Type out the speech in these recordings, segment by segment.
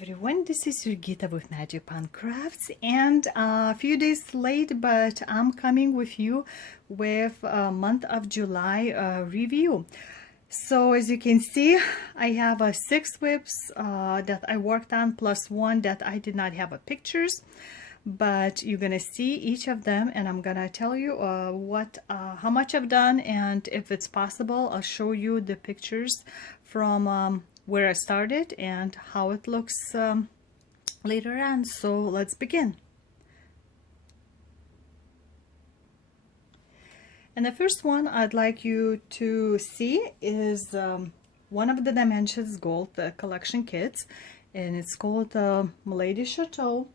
everyone, this is Jurgita with Magic Pan Crafts, and a few days late, but I'm coming with you with a month of July review. So as you can see, I have 6 whips that I worked on, plus one that I did not have pictures, but you're gonna see each of them, and I'm gonna tell you how much I've done, and if it's possible I'll show you the pictures from where I started and how it looks later on. So let's begin. And the first one I'd like you to see is one of the Dimensions Gold collection kits, and it's called Milady Chateau.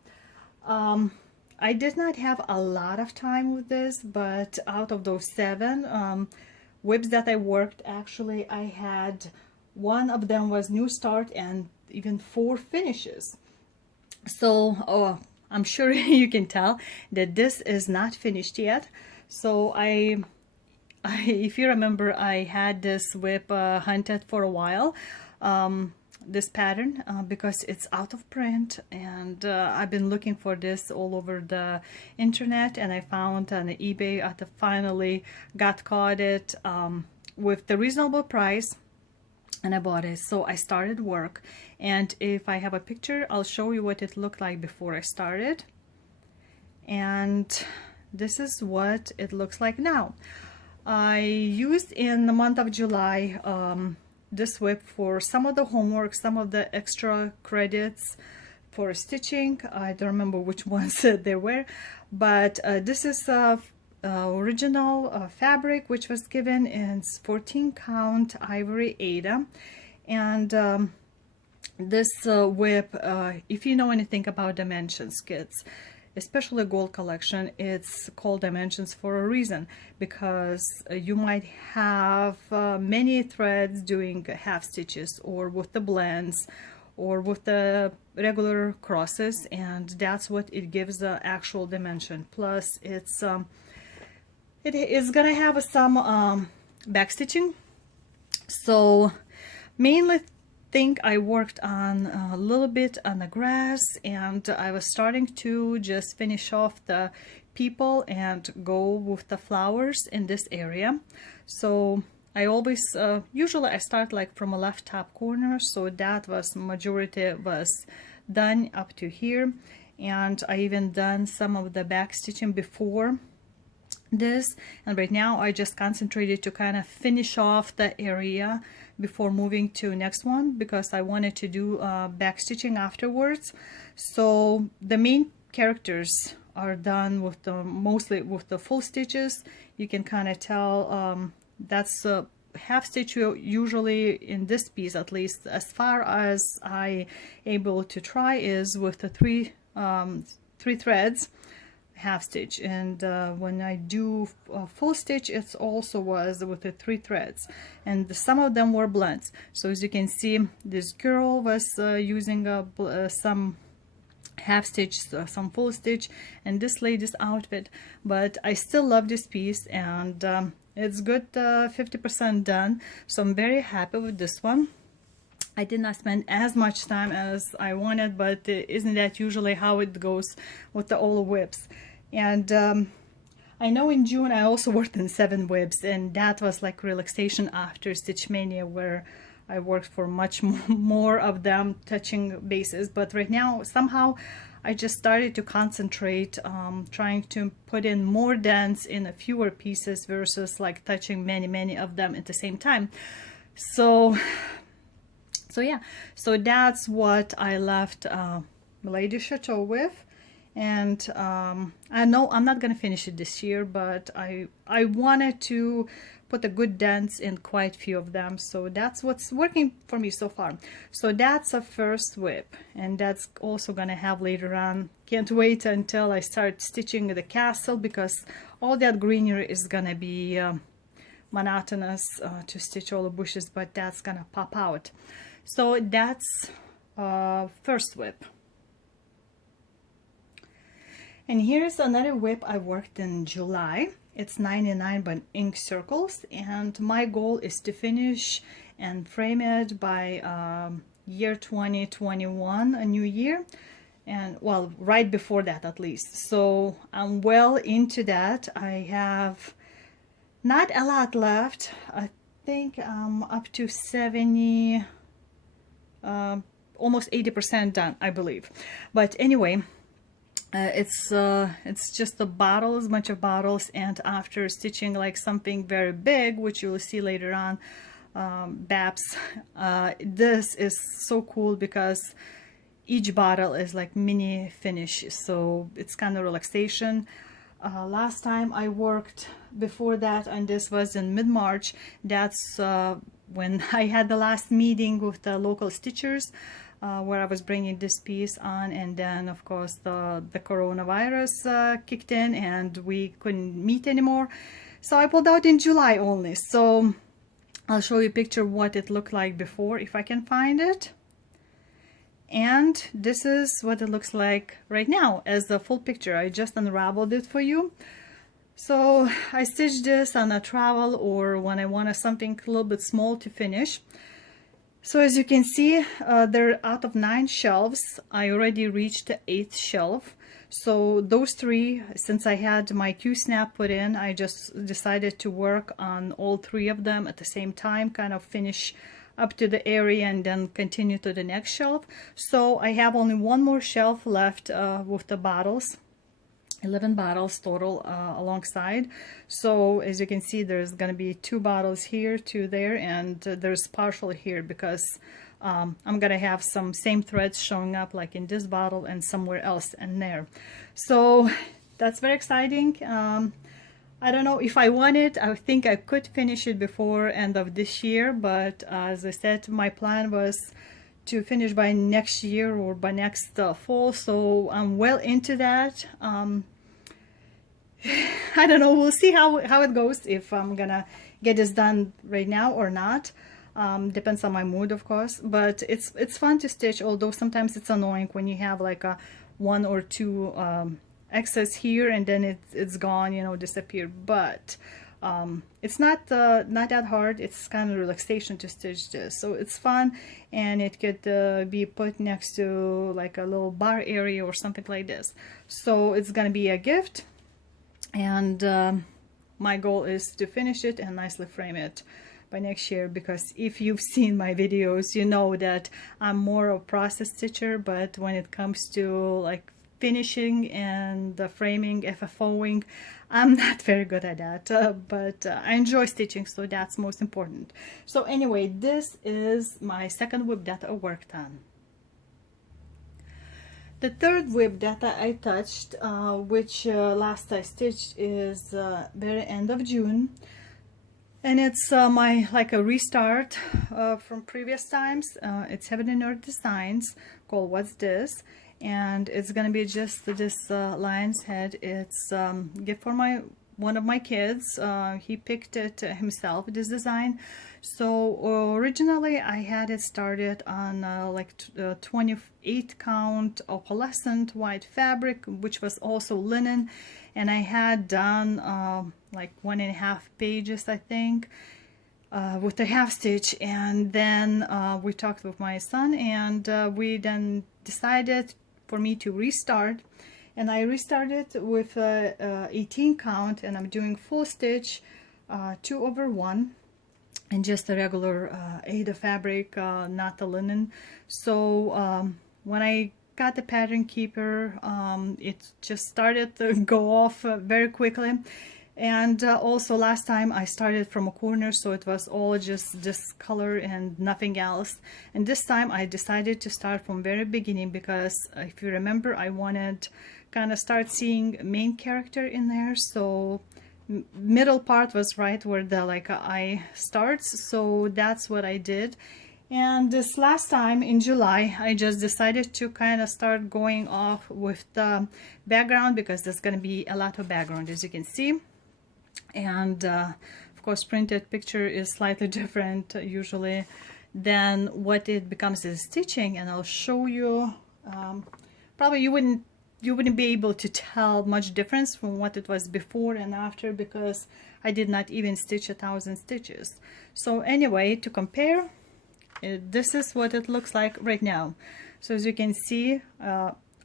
I did not have a lot of time with this, but out of those 7 whips that I worked, actually I had one of them was new start and even 4 finishes. So I'm sure you can tell that this is not finished yet. So if you remember, I had this whip hunted for a while, this pattern, because it's out of print, and I've been looking for this all over the internet, and I found on eBay. I finally caught it with the reasonable price, and I bought it. So I started work, and if I have a picture, I'll show you what it looked like before I started, and this is what it looks like now. I used in the month of July this whip for some of the homework, some of the extra credits for stitching. I don't remember which ones there were, but this is original fabric which was given in 14 count ivory Aida. And this whip, if you know anything about Dimensions kits, especially gold collection, it's called Dimensions for a reason, because you might have many threads doing half stitches or with the blends or with the regular crosses, and that's what it gives the actual dimension. Plus it is gonna have some backstitching. So mainly think I worked on a little bit on the grass, and I was starting to just finish off the people and go with the flowers in this area. So I always usually I start like from a left top corner, so that was majority was done up to here, and I even done some of the back stitching before this, and right now I just concentrated to kind of finish off the area before moving to next one, because I wanted to do back stitching afterwards. So the main characters are done with the mostly with the full stitches. You can kind of tell that's a half stitch usually in this piece, at least as far as I able to try, is with the three threads half stitch, and when I do full stitch, it also was with the 3 threads, and some of them were blends. So as you can see, this girl was using some half stitch, some full stitch, and this lady's outfit. But I still love this piece, and it's good 50% done, so I'm very happy with this one. I did not spend as much time as I wanted, but isn't that usually how it goes with the old whips? And I know in June I also worked in 7 whips, and that was like relaxation after Stitch Mania, where I worked for much more of them touching bases. But right now somehow I just started to concentrate, trying to put in more dents in a fewer pieces versus like touching many of them at the same time. So yeah, so that's what I left Milady Chateau with. And I know I'm not gonna finish it this year, but I wanted to put a good dents in quite a few of them, so that's what's working for me so far. So that's a first whip, and that's also gonna have later on. Can't wait until I start stitching the castle, because all that greenery is gonna be monotonous to stitch all the bushes, but that's gonna pop out. So that's first whip. And here's another whip I worked in July. It's 99 by ink circles, and my goal is to finish and frame it by year 2021, a new year, and well, right before that at least. So I'm well into that. I have not a lot left. I think I'm up to 70, almost 80% done, I believe. But anyway, it's just a bottles, bunch of bottles, and after stitching like something very big, which you will see later on, BAPs, this is so cool because each bottle is like mini finish, so it's kind of relaxation. Last time I worked before that, and this was in mid-March, that's when I had the last meeting with the local stitchers, where I was bringing this piece on, and then of course the coronavirus kicked in and we couldn't meet anymore. So I pulled out in July only. So I'll show you a picture what it looked like before if I can find it. And this is what it looks like right now as the full picture. I just unraveled it for you. So I stitched this on a travel or when I wanted something a little bit small to finish. So as you can see, they're out of 9 shelves. I already reached the 8th shelf. So those 3, since I had my Q-snap put in, I just decided to work on all 3 of them at the same time, kind of finish up to the area and then continue to the next shelf. So I have only 1 more shelf left with the bottles. 11 bottles total alongside. So as you can see, there's gonna be 2 bottles here, 2 there, and there's partial here because I'm gonna have some same threads showing up like in this bottle and somewhere else in there. So that's very exciting. I don't know if I want it. I think I could finish it before end of this year, but as I said, my plan was to finish by next year or by next fall, so I'm well into that. I don't know, we'll see how it goes, if I'm gonna get this done right now or not. Depends on my mood, of course, but it's fun to stitch, although sometimes it's annoying when you have like a 1 or 2 excess here and then it's gone, you know, disappear. But it's not that hard. It's kind of relaxation to stitch this, so it's fun, and it could be put next to like a little bar area or something like this. So it's gonna be a gift, and my goal is to finish it and nicely frame it by next year, because if you've seen my videos, you know that I'm more of a process stitcher, but when it comes to like finishing and the framing, FFOing, I'm not very good at that, but I enjoy stitching, so that's most important. So anyway, this is my second whip that I worked on. The third whip that I touched, which last I stitched, is very end of June, and it's my like a restart from previous times. It's Heaven and Earth Designs, called What's This? And it's gonna be just this lion's head. It's gift for one of my kids. He picked it himself, this design. So originally I had it started on like 28 count opalescent white fabric, which was also linen, and I had done like 1.5 pages, I think, with the half stitch. And then we talked with my son, and we then decided for me to restart, and I restarted with 18 count, and I'm doing full stitch 2/1 and just a regular Aida fabric, not the linen. So when I got the pattern keeper, it just started to go off very quickly. And also last time I started from a corner, so it was all just this color and nothing else. And this time I decided to start from very beginning, because if you remember, I wanted kind of start seeing main character in there. So middle part was right where the like eye starts, so that's what I did. And this last time in July, I just decided to kind of start going off with the background, because there's going to be a lot of background, as you can see. And of course, printed picture is slightly different usually than what it becomes as stitching, and I'll show you. Probably you wouldn't be able to tell much difference from what it was before and after, because I did not even stitch 1,000 stitches. So anyway, to compare, This is what it looks like right now. So as you can see,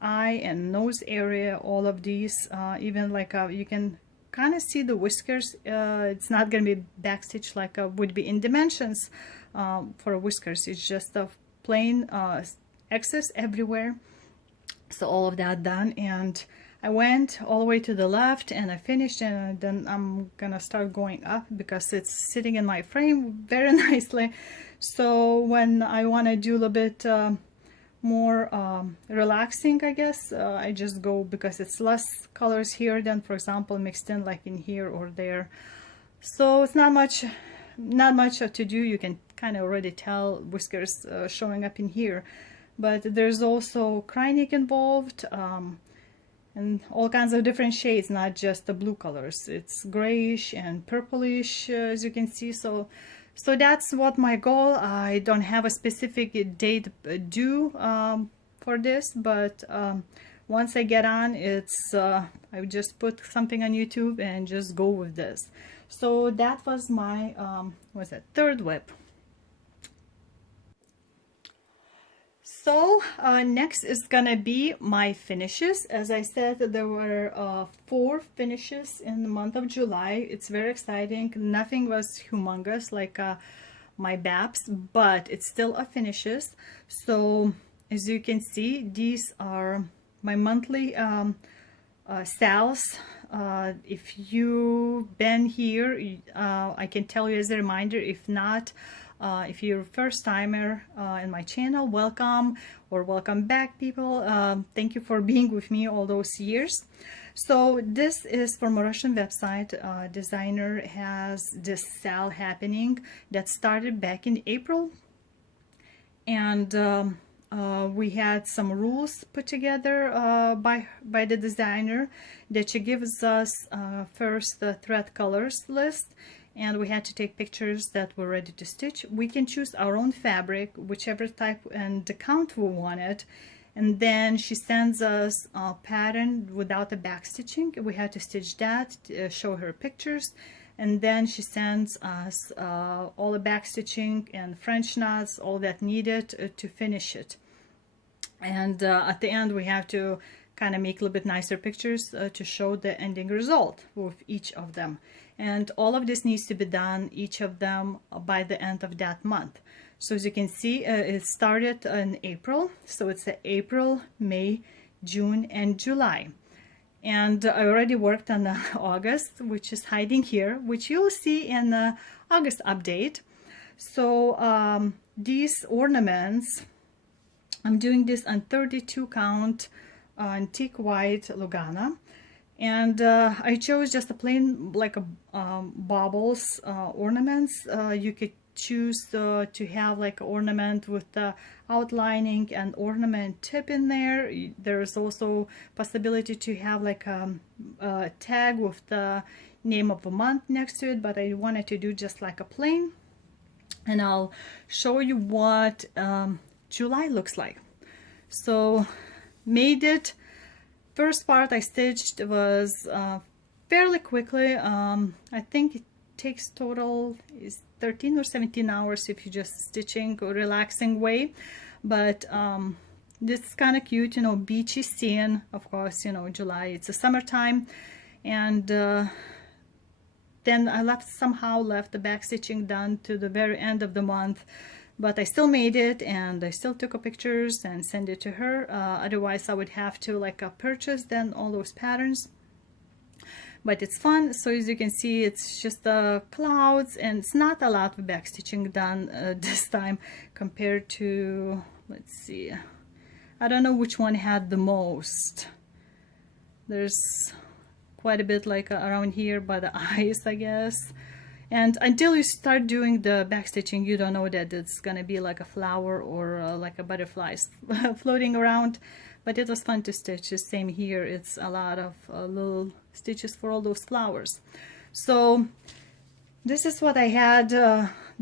eye and nose area, all of these, even like you can kind of see the whiskers. It's not going to be backstitch like would be in dimensions for whiskers. It's just a plain excess everywhere. So all of that done, and I went all the way to the left and I finished, and then I'm gonna start going up because it's sitting in my frame very nicely. So when I want to do a little bit more relaxing, I guess, I just go, because it's less colors here than, for example, mixed in like in here or there. So it's not much to do. You can kind of already tell whiskers showing up in here, but there's also cryonic involved, and all kinds of different shades, not just the blue colors. It's grayish and purplish, as you can see. So that's what my goal. I don't have a specific date due for this, but once I get on, it's I would just put something on YouTube and just go with this. So that was my what's that, third whip. So next is gonna be my finishes. As I said, there were 4 finishes in the month of July. It's very exciting. Nothing was humongous like my BAPs, but it's still a finishes. So as you can see, these are my monthly sales. If you've been here, I can tell you as a reminder. If not, if you're a first timer in my channel, welcome, or welcome back, people. Thank you for being with me all those years. So this is from a Russian website. Designer has this sale happening that started back in April, and we had some rules put together by the designer that she gives us first the thread colors list, and we had to take pictures that were ready to stitch. We can choose our own fabric, whichever type and the count we wanted, and then she sends us a pattern without the backstitching. We had to stitch that, show her pictures, and then she sends us all the backstitching and French knots, all that needed to finish it. And at the end we have to kind of make a little bit nicer pictures to show the ending result with each of them. And all of this needs to be done, each of them, by the end of that month. So as you can see, it started in April. So it's April, May, June, and July. And I already worked on August, which is hiding here, which you'll see in the August update. So these ornaments, I'm doing this on 32 count antique white Lugana, and I chose just a plain like a baubles ornaments. You could choose to have like an ornament with the outlining and ornament tip in there. There's also possibility to have like a tag with the name of a month next to it, but I wanted to do just like a plain, and I'll show you what July looks like. So made it. First part I stitched was fairly quickly. I think it takes total is 13 or 17 hours if you just stitching or relaxing way. But this is kind of cute, you know, beachy scene. Of course, you know, July, it's a summertime. And then I somehow left the back stitching done to the very end of the month. But I still made it, and I still took pictures and sent it to her. Otherwise I would have to like purchase then all those patterns. But it's fun. So as you can see, it's just clouds, and it's not a lot of backstitching done this time compared to, let's see, I don't know which one had the most. There's quite a bit like around here by the eyes, I guess. And until you start doing the backstitching, you don't know that it's gonna be like a flower or like a butterfly floating around. But it was fun to stitch. The same here, it's a lot of little stitches for all those flowers. So this is what I had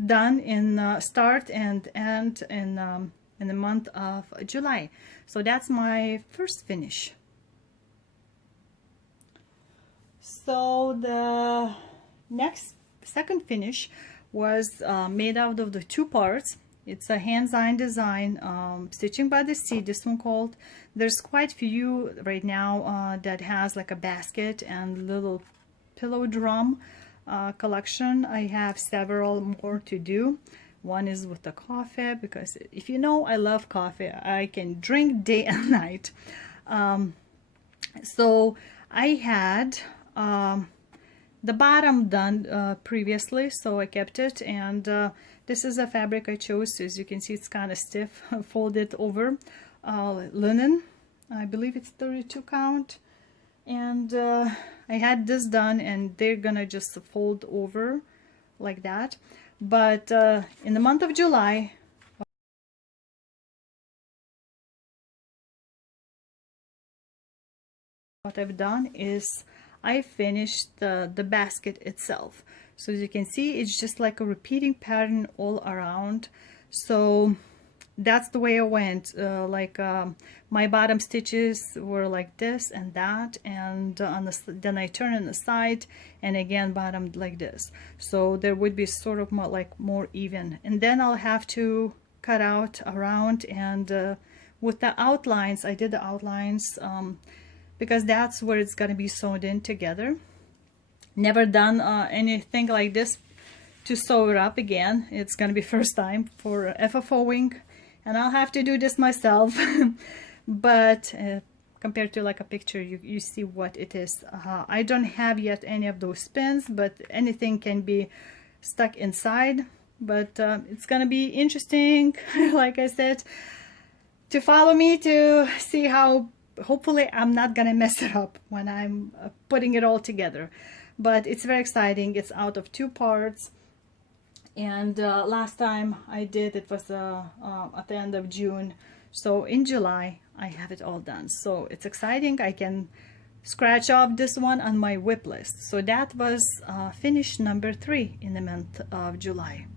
done in start and end in the month of July. So that's my first finish. So the second finish was made out of the 2 parts. It's a hands-on design, Stitching by the Sea, this one called. There's quite few right now that has like a basket and little pillow drum collection. I have several more to do. One is with the coffee, because if you know, I love coffee. I can drink day and night. So I had the bottom done previously, so I kept it, and this is a fabric I chose. As you can see, it's kind of stiff, folded over linen. I believe it's 32 count, and I had this done, and they're gonna just fold over like that. But in the month of July, what I've done is I finished the basket itself. So as you can see, it's just like a repeating pattern all around. So that's the way I went. My bottom stitches were like this and that, and then I turn on the side, and again bottom like this. So there would be sort of more even, and then I'll have to cut out around, and with the outlines, I did the outlines because that's where it's gonna be sewn in together. Never done anything like this to sew it up again. It's gonna be first time for FFOing, and I'll have to do this myself. But compared to like a picture, you see what it is. I don't have yet any of those pins, but anything can be stuck inside. But it's gonna be interesting, like I said, to follow me to see how. Hopefully I'm not gonna mess it up when I'm putting it all together. But it's very exciting. It's out of 2 parts, and last time I did it was at the end of June. So in July I have it all done. So it's exciting. I can scratch off this one on my whip list. So that was finish number 3 in the month of July.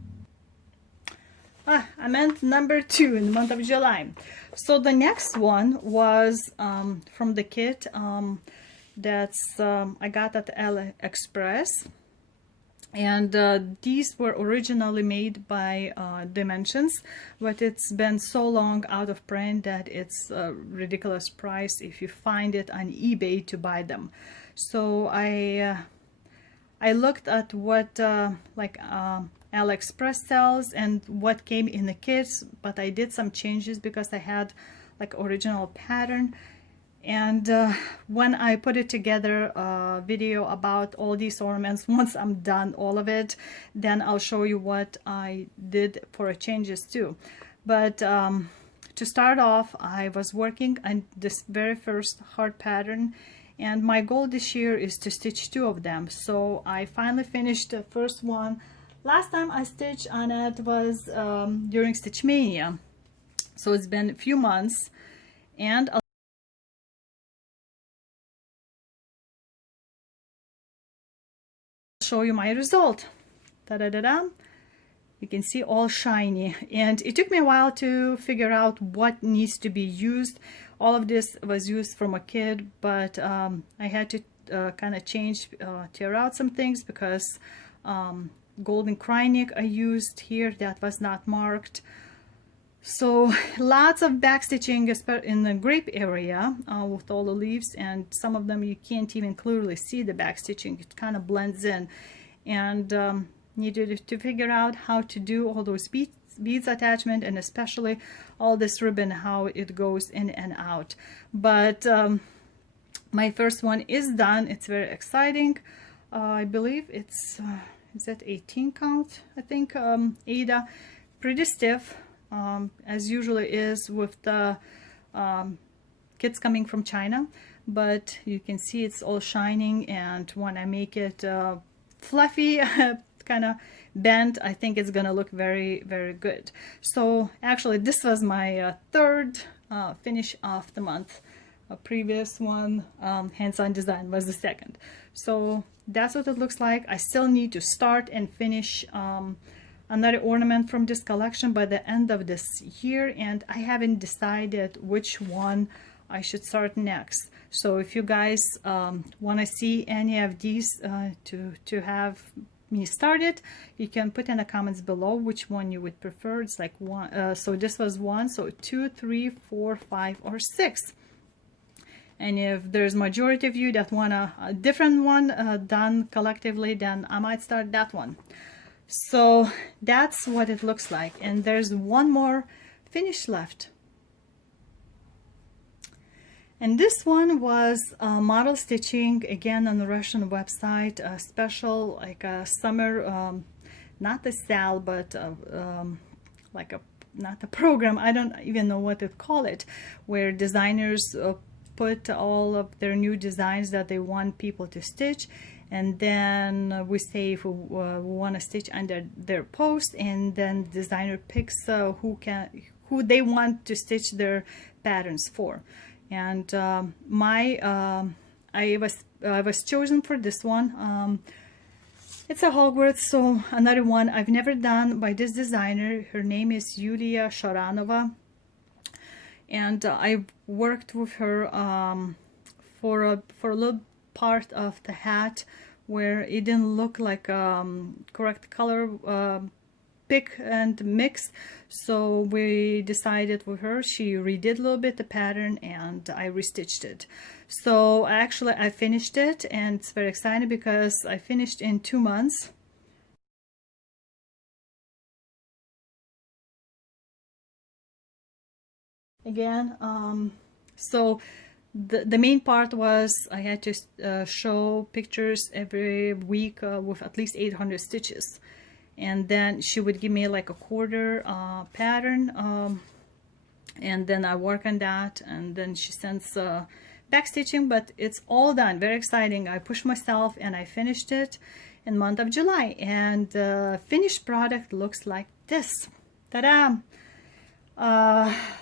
I meant number 2 in the month of July. So the next one was from the kit that's I got at AliExpress, and these were originally made by Dimensions, but it's been so long out of print that it's a ridiculous price if you find it on eBay to buy them. So I looked at what AliExpress sells and what came in the kits, but I did some changes because I had like original pattern. And when I put it together, a video about all these ornaments, once I'm done all of it, then I'll show you what I did for changes too. But to start off, I was working on this very first heart pattern, and my goal this year is to stitch 2 of them. So I finally finished the first one. Last time I stitched on it was during Stitch Mania, so it's been a few months, and I'll show you my result. Ta-da-da-da! You can see all shiny, and it took me a while to figure out what needs to be used. All of this was used from a kit, but I had to kind of tear out some things because golden cryonic I used here that was not marked. So lots of backstitching in the grape area with all the leaves, and some of them you can't even clearly see the backstitching. It kind of blends in, and needed to figure out how to do all those beads attachment, and especially all this ribbon, how it goes in and out. But my first one is done. It's very exciting. I believe it's is that 18 count? I think Ada, pretty stiff, as usually is with the kits coming from China, but you can see it's all shining, and when I make it fluffy, kind of bent, I think it's gonna look very, very good. So actually this was my third finish of the month. A previous one, hands-on design, was the second. So that's what it looks like. I still need to start and finish another ornament from this collection by the end of this year, and I haven't decided which one I should start next. So if you guys want to see any of these to have me started. You can put in the comments below which one you would prefer. It's like one, so this was one, so 2, 3, 4, 5, or 6. And if there's majority of you that want a different one done collectively, then I might start that one. So that's what it looks like, and there's one more finish left. And this one was model stitching, again on the Russian website, a special, like a summer, not a sale, but like a, not a program, I don't even know what to call it, where designers put all of their new designs that they want people to stitch, and then we say if we want to stitch under their post, and then the designer picks who they want to stitch their patterns for. And I was chosen for this one. It's a Hogwarts, so another one I've never done by this designer. Her name is Yulia Sharanova, and I worked with her for a little part of the hat where it didn't look like correct color pick and mix, so we decided with her, she redid a little bit the pattern and I restitched it. So actually I finished it, and it's very exciting because I finished in 2 months. Again, so the main part was I had to show pictures every week with at least 800 stitches. And then she would give me like a quarter pattern, and then I work on that, and then she sends backstitching, but it's all done. Very exciting. I pushed myself and I finished it in the month of July, and the finished product looks like this. Ta-da!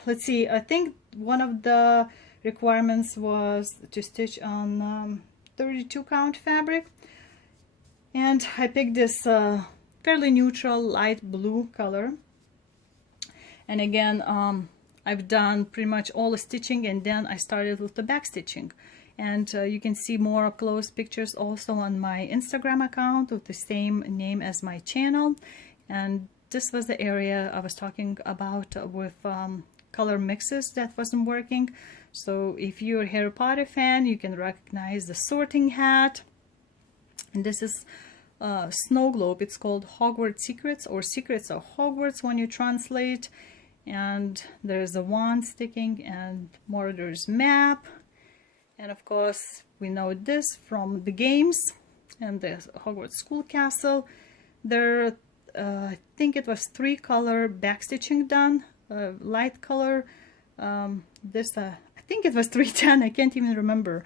Let's see, I think one of the requirements was to stitch on 32 count fabric, and I picked this fairly neutral light blue color. And again, I've done pretty much all the stitching, and then I started with the back stitching. And you can see more up close pictures also on my Instagram account with the same name as my channel. And this was the area I was talking about with color mixes that wasn't working. So if you're a Harry Potter fan, you can recognize the sorting hat. And this is snow globe. It's called Hogwarts Secrets, or Secrets of Hogwarts when you translate. And there's a wand sticking, and Mordor's map, and of course we know this from the games, and the Hogwarts School Castle. There I think it was 3 color backstitching done, light color, this I think it was 310, I can't even remember,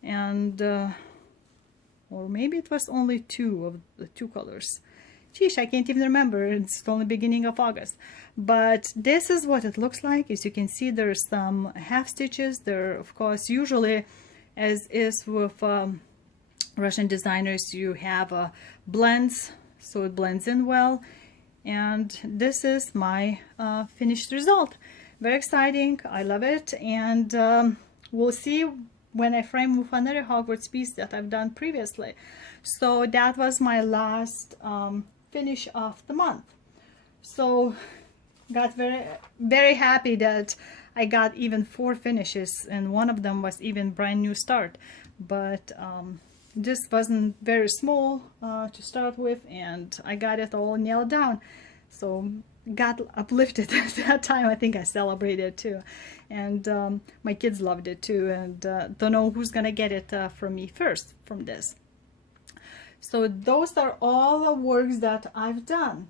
and or maybe it was only 2 of the 2 colors. Geesh, I can't even remember. It's only beginning of August. But this is what it looks like. As you can see, there's some half stitches. There, of course, usually, as is with Russian designers, you have blends, so it blends in well. And this is my finished result. Very exciting. I love it. And we'll see when I frame with another Hogwarts piece that I've done previously. So that was my last finish of the month. So got very happy that I got even 4 finishes, and one of them was even brand new start, but this wasn't very small to start with, and I got it all nailed down. So got uplifted at that time. I think I celebrated too, and my kids loved it too, and don't know who's gonna get it from me first from this. So those are all the works that I've done.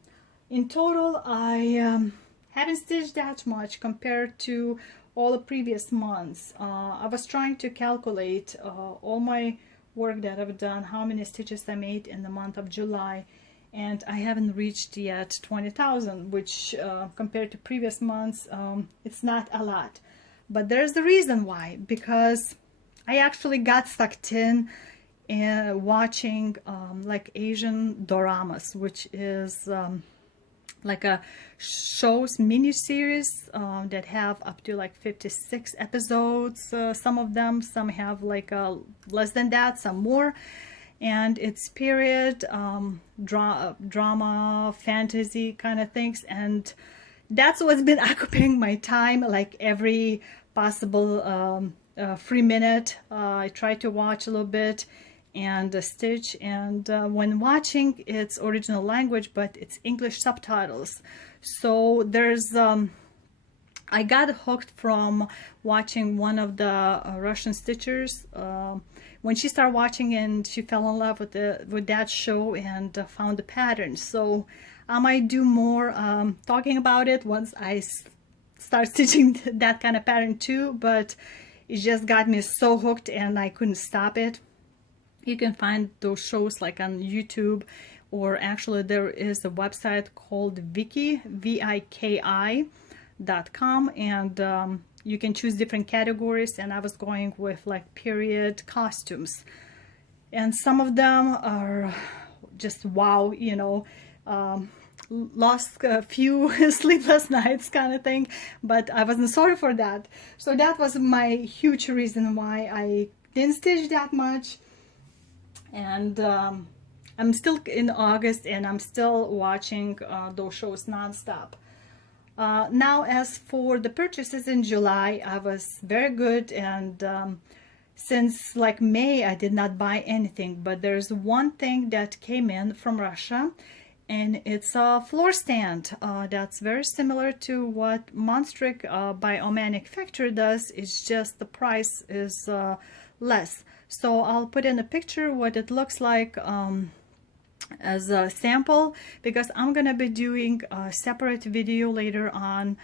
In total, I haven't stitched that much compared to all the previous months. I was trying to calculate all my work that I've done, how many stitches I made in the month of July, and I haven't reached yet 20,000, which compared to previous months, it's not a lot. But there's the reason why, because I actually got sucked in and watching like Asian doramas, which is like a shows mini-series that have up to like 56 episodes. Some of them, some have like less than that, some more. and it's period, drama, fantasy kind of things, and that's what's been occupying my time, like every possible free minute. I try to watch a little bit and stitch, and when watching, it's original language, but it's English subtitles. So there's I got hooked from watching one of the Russian stitchers. When she started watching, and she fell in love with that show and found the pattern. So I might do more talking about it once I start stitching that kind of pattern too, but it just got me so hooked and I couldn't stop it. You can find those shows like on YouTube, or actually there is a website called Viki, VIKI.com, and you can choose different categories, and I was going with like period costumes, and some of them are just wow, you know, lost a few sleepless nights kind of thing, but I wasn't sorry for that. So that was my huge reason why I didn't stitch that much. And I'm still in August, and I'm still watching those shows non-stop. Now, as for the purchases in July, I was very good, and since like May I did not buy anything, but there's one thing that came in from Russia, and it's a floor stand that's very similar to what Monstric by Omanic Factory does. It's just the price is less. So I'll put in a picture what it looks like as a sample, because I'm gonna be doing a separate video later on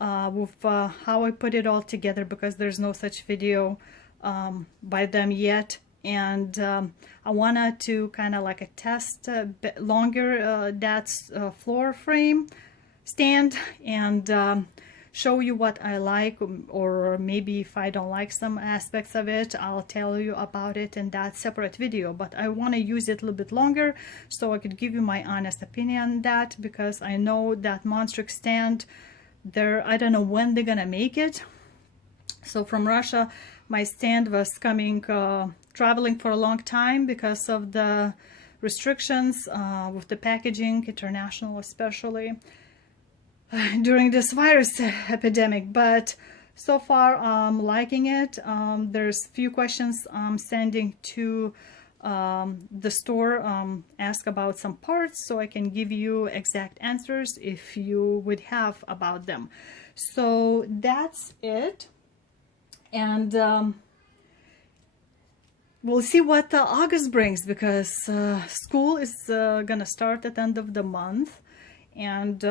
with how I put it all together, because there's no such video by them yet. And I wanted to kind of like a test a bit longer that's floor frame stand, and show you what I like, or maybe if I don't like some aspects of it, I'll tell you about it in that separate video. But I want to use it a little bit longer so I could give you my honest opinion on that, because I know that Monstric stand, I don't know when they're gonna make it. So from Russia, my stand was coming traveling for a long time because of the restrictions with the packaging, international especially, during this virus epidemic. But so far I'm liking it. There's few questions I'm sending to the store, ask about some parts, so I can give you exact answers if you would have about them. So that's it, and we'll see what August brings, because school is gonna start at the end of the month, and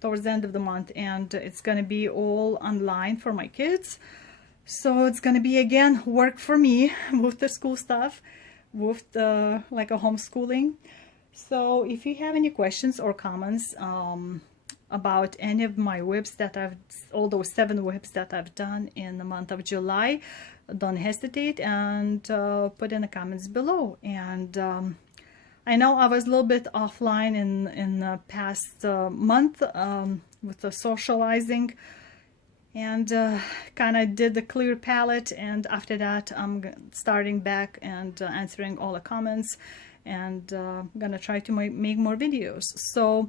towards the end of the month, and it's gonna be all online for my kids. So it's gonna be again work for me with the school stuff, with the like a homeschooling. So if you have any questions or comments about any of my whips that all those 7 whips that I've done in the month of July, don't hesitate and put in the comments below. And I know I was a little bit offline in the past month with the socializing, and kind of did the clear palette, and after that I'm starting back and answering all the comments, and gonna try to make more videos. So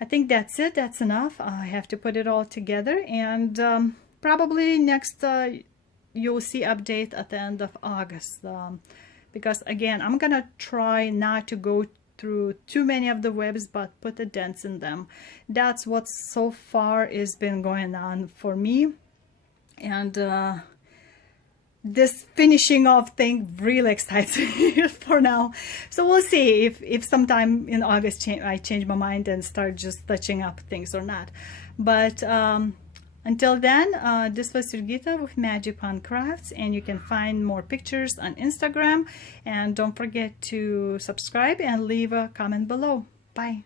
I think that's it, that's enough. I have to put it all together, and probably next you'll see update at the end of August, because again I'm gonna try not to go through too many of the webs, but put the dents in them. That's what so far has been going on for me, and this finishing off thing really excites me for now. So we'll see if sometime in August I change my mind and start just touching up things or not. But until then, this was Jurgita with Magic Fun Crafts, and you can find more pictures on Instagram, and don't forget to subscribe and leave a comment below. Bye.